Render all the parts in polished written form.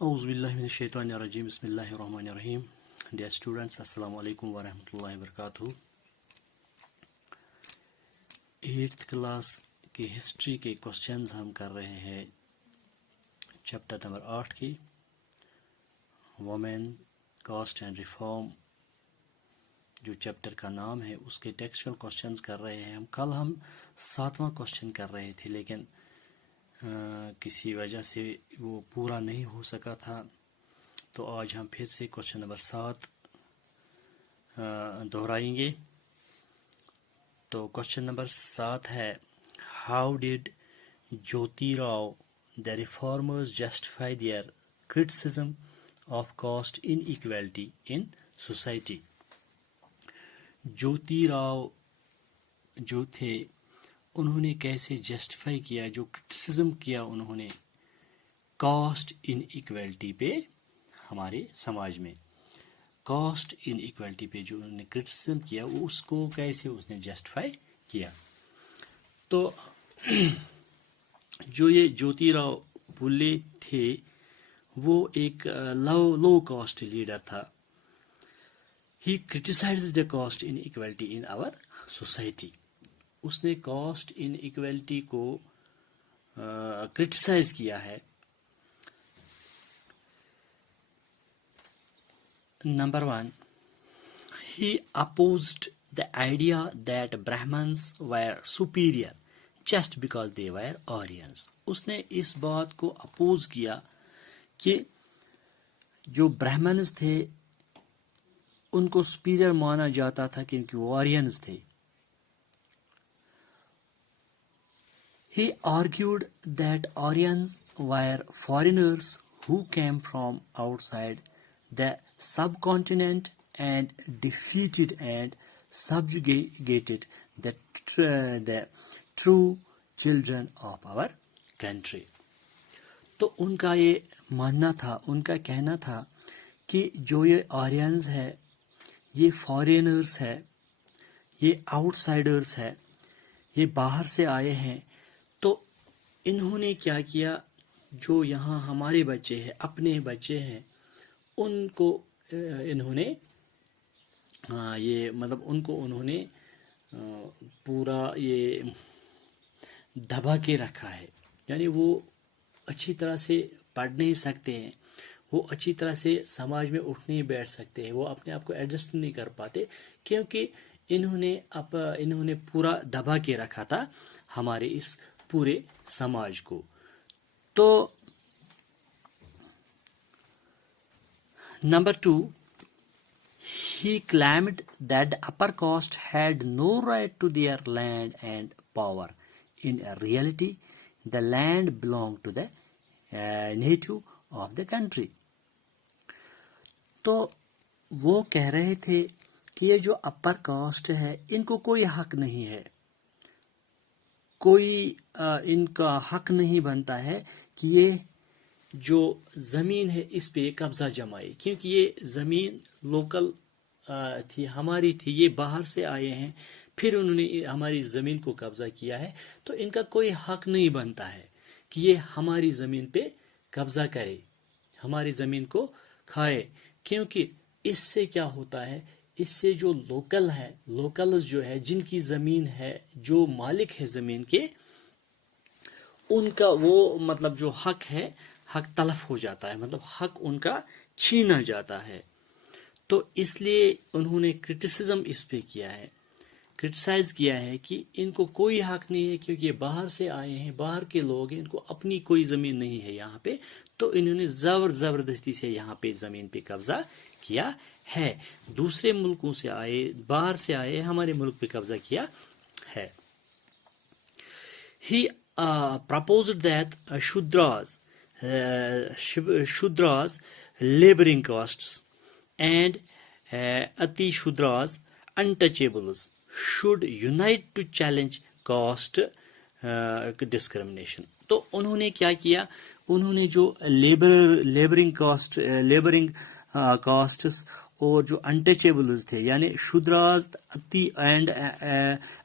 اعوذ باللہ من الشیطان الرجیم بسم اللہ الرحمن الرحیم. ڈیئر اسٹوڈنٹس، السلام علیکم ورحمۃ اللہ وبرکاتہ. 8th کلاس کے ہسٹری کے کوسچنز ہم کر رہے ہیں چیپٹر نمبر 8 کی وومن کاسٹ اینڈ ریفارم جو چیپٹر کا نام ہے اس کے ٹیکسچوئل کوسچنز کر رہے ہیں. کل ہم 7واں کوسچن کر رہے تھے لیکن کسی وجہ سے وہ پورا نہیں ہو سکا تھا، تو آج ہم پھر سے کوسچن نمبر 7 دہرائیں گے. تو کوسچن نمبر 7 ہے، how did Jyoti Rao the reformers justify their criticism of caste inequality in society. Jyoti Rao جو تھے انہوں نے کیسے جسٹیفائی کیا، جو کرٹیسزم کیا انہوں نے کاسٹ ان ایکویلٹی پہ ہمارے سماج میں. کاسٹ ان ایکویلٹی پہ جو انہوں نے کرٹیسزم کیا وہ اس کو کیسے اس نے جسٹیفائی کیا. تو جو یہ جیوتی راؤ پھولے تھے وہ ایک لو کاسٹ لیڈر تھا. He criticised the caste inequality in our society. اس نے کاسٹ ان ایکویلٹی کو کرٹیسائز کیا ہے. Number 1، he opposed the idea that Brahmins were superior just because they were Aryans. اس نے اس بات کو اپوز کیا کہ جو برہمنز تھے ان کو سپیریئر مانا جاتا تھا کیونکہ وہ آرینز تھے. He argued that Aryans were foreigners who came from outside the subcontinent and defeated and subjugated the true children of our country. تو ان کا یہ ماننا تھا، ان کا کہنا تھا کہ جو یہ آرینز ہے یہ فارینرز ہے، یہ آؤٹ سائڈرز ہے، یہ باہر سے آئے ہیں. تو انہوں نے کیا کیا، جو یہاں ہمارے بچے ہیں، اپنے بچے ہیں، ان کو انہوں نے یہ مطلب ان کو انہوں نے پورا یہ دبا کے رکھا ہے. یعنی وہ اچھی طرح سے پڑھ نہیں سکتے ہیں، وہ اچھی طرح سے سماج میں اٹھ نہیں بیٹھ سکتے ہیں، وہ اپنے آپ کو ایڈجسٹ نہیں کر پاتے کیونکہ انہوں نے پورا دبا کے رکھا تھا ہمارے اس پورے سماج کو. تو number 2، he claimed that the upper caste had no right to their land and power. In reality, the land belonged to the native of the country. تو وہ کہہ رہے تھے کہ یہ جو اپر کاسٹ ہے ان کو کوئی حق نہیں ہے، کوئی ان کا حق نہیں بنتا ہے کہ یہ جو زمین ہے اس پہ قبضہ جمائے، کیونکہ یہ زمین لوکل تھی، ہماری تھی. یہ باہر سے آئے ہیں، پھر انہوں نے ہماری زمین کو قبضہ کیا ہے، تو ان کا کوئی حق نہیں بنتا ہے کہ یہ ہماری زمین پہ قبضہ کرے، ہماری زمین کو کھائے. کیونکہ اس سے کیا ہوتا ہے، اس سے جو لوکلز جو ہے، جن کی زمین ہے، جو مالک ہے زمین کے، ان کا وہ مطلب جو حق ہے، حق تلف ہو جاتا ہے، مطلب حق ان کا چھینا جاتا ہے. تو اس لیے انہوں نے کرٹیسزم اس پہ کیا ہے، کرٹیسائز کیا ہے کہ ان کو کوئی حق نہیں ہے کیونکہ یہ باہر سے آئے ہیں، باہر کے لوگ ہیں، ان کو اپنی کوئی زمین نہیں ہے یہاں پہ، تو انہوں نے زبردستی سے یہاں پہ زمین پہ قبضہ کیا ہے. دوسرے ملکوں سے آئے، باہر سے آئے، ہمارے ملک پہ قبضہ کیا ہے. He proposed that Shudras, laboring castes, and Ati Shudras, untouchables, should unite to challenge caste discrimination. تو انہوں نے کیا کیا، انہوں نے جو لیبرنگ کاسٹس اور جو انٹچیبلز تھے، یعنی شودراز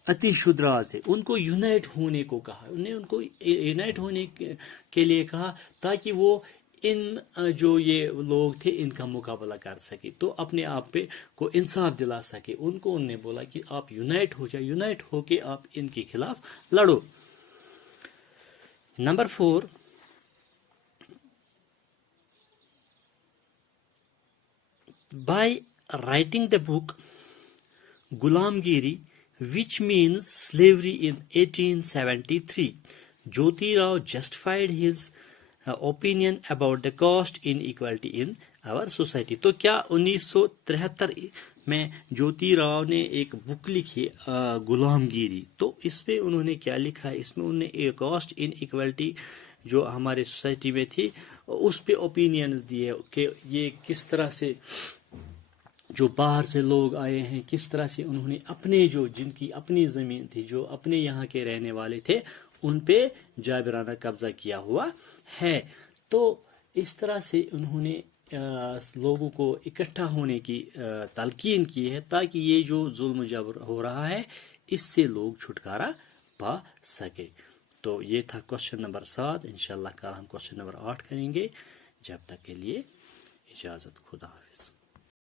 اتی شودراز تھے، ان کو یونائٹ ہونے کو کہا. انہوں نے ان کو یونائٹ ہونے کے لیے کہا تاکہ وہ ان جو یہ لوگ تھے ان کا مقابلہ کر سکے، تو اپنے آپ پہ کو انصاف دلا سکے، ان کو انہوں نے بولا کہ آپ یونائٹ ہو جائے، یونائٹ ہو کے آپ ان کے خلاف لڑو۔ Number 4، by writing the book Gulamgiri, which means slavery, in 1873, Jyoti Rao justified his opinion about the caste inequality in our society۔ تو کیا 1973 میں جوتی راؤ نے ایک بک لکھی غلام گیری، تو اس میں انہوں نے کیا لکھا؟ اس میں انہوں نے ایک کاسٹ ان ایکوالٹی جو ہمارے سوسائٹی میں تھی اس پہ اوپینینز دیے کہ یہ کس طرح سے جو باہر سے لوگ آئے ہیں کس طرح سے انہوں نے اپنے جو جن کی اپنی زمین تھی، جو اپنے یہاں کے رہنے والے تھے، ان پہ جابرانہ قبضہ کیا ہوا ہے۔ تو اس طرح سے انہوں نے لوگوں کو اکٹھا ہونے کی تلقین کی ہے تاکہ یہ جو ظلم و جبر ہو رہا ہے اس سے لوگ چھٹکارا پا سکے۔ تو یہ تھا کوشچن نمبر 7۔ انشاءاللہ کل ہم کوشچن نمبر 8 کریں گے۔ جب تک کے لیے اجازت، خدا حافظ۔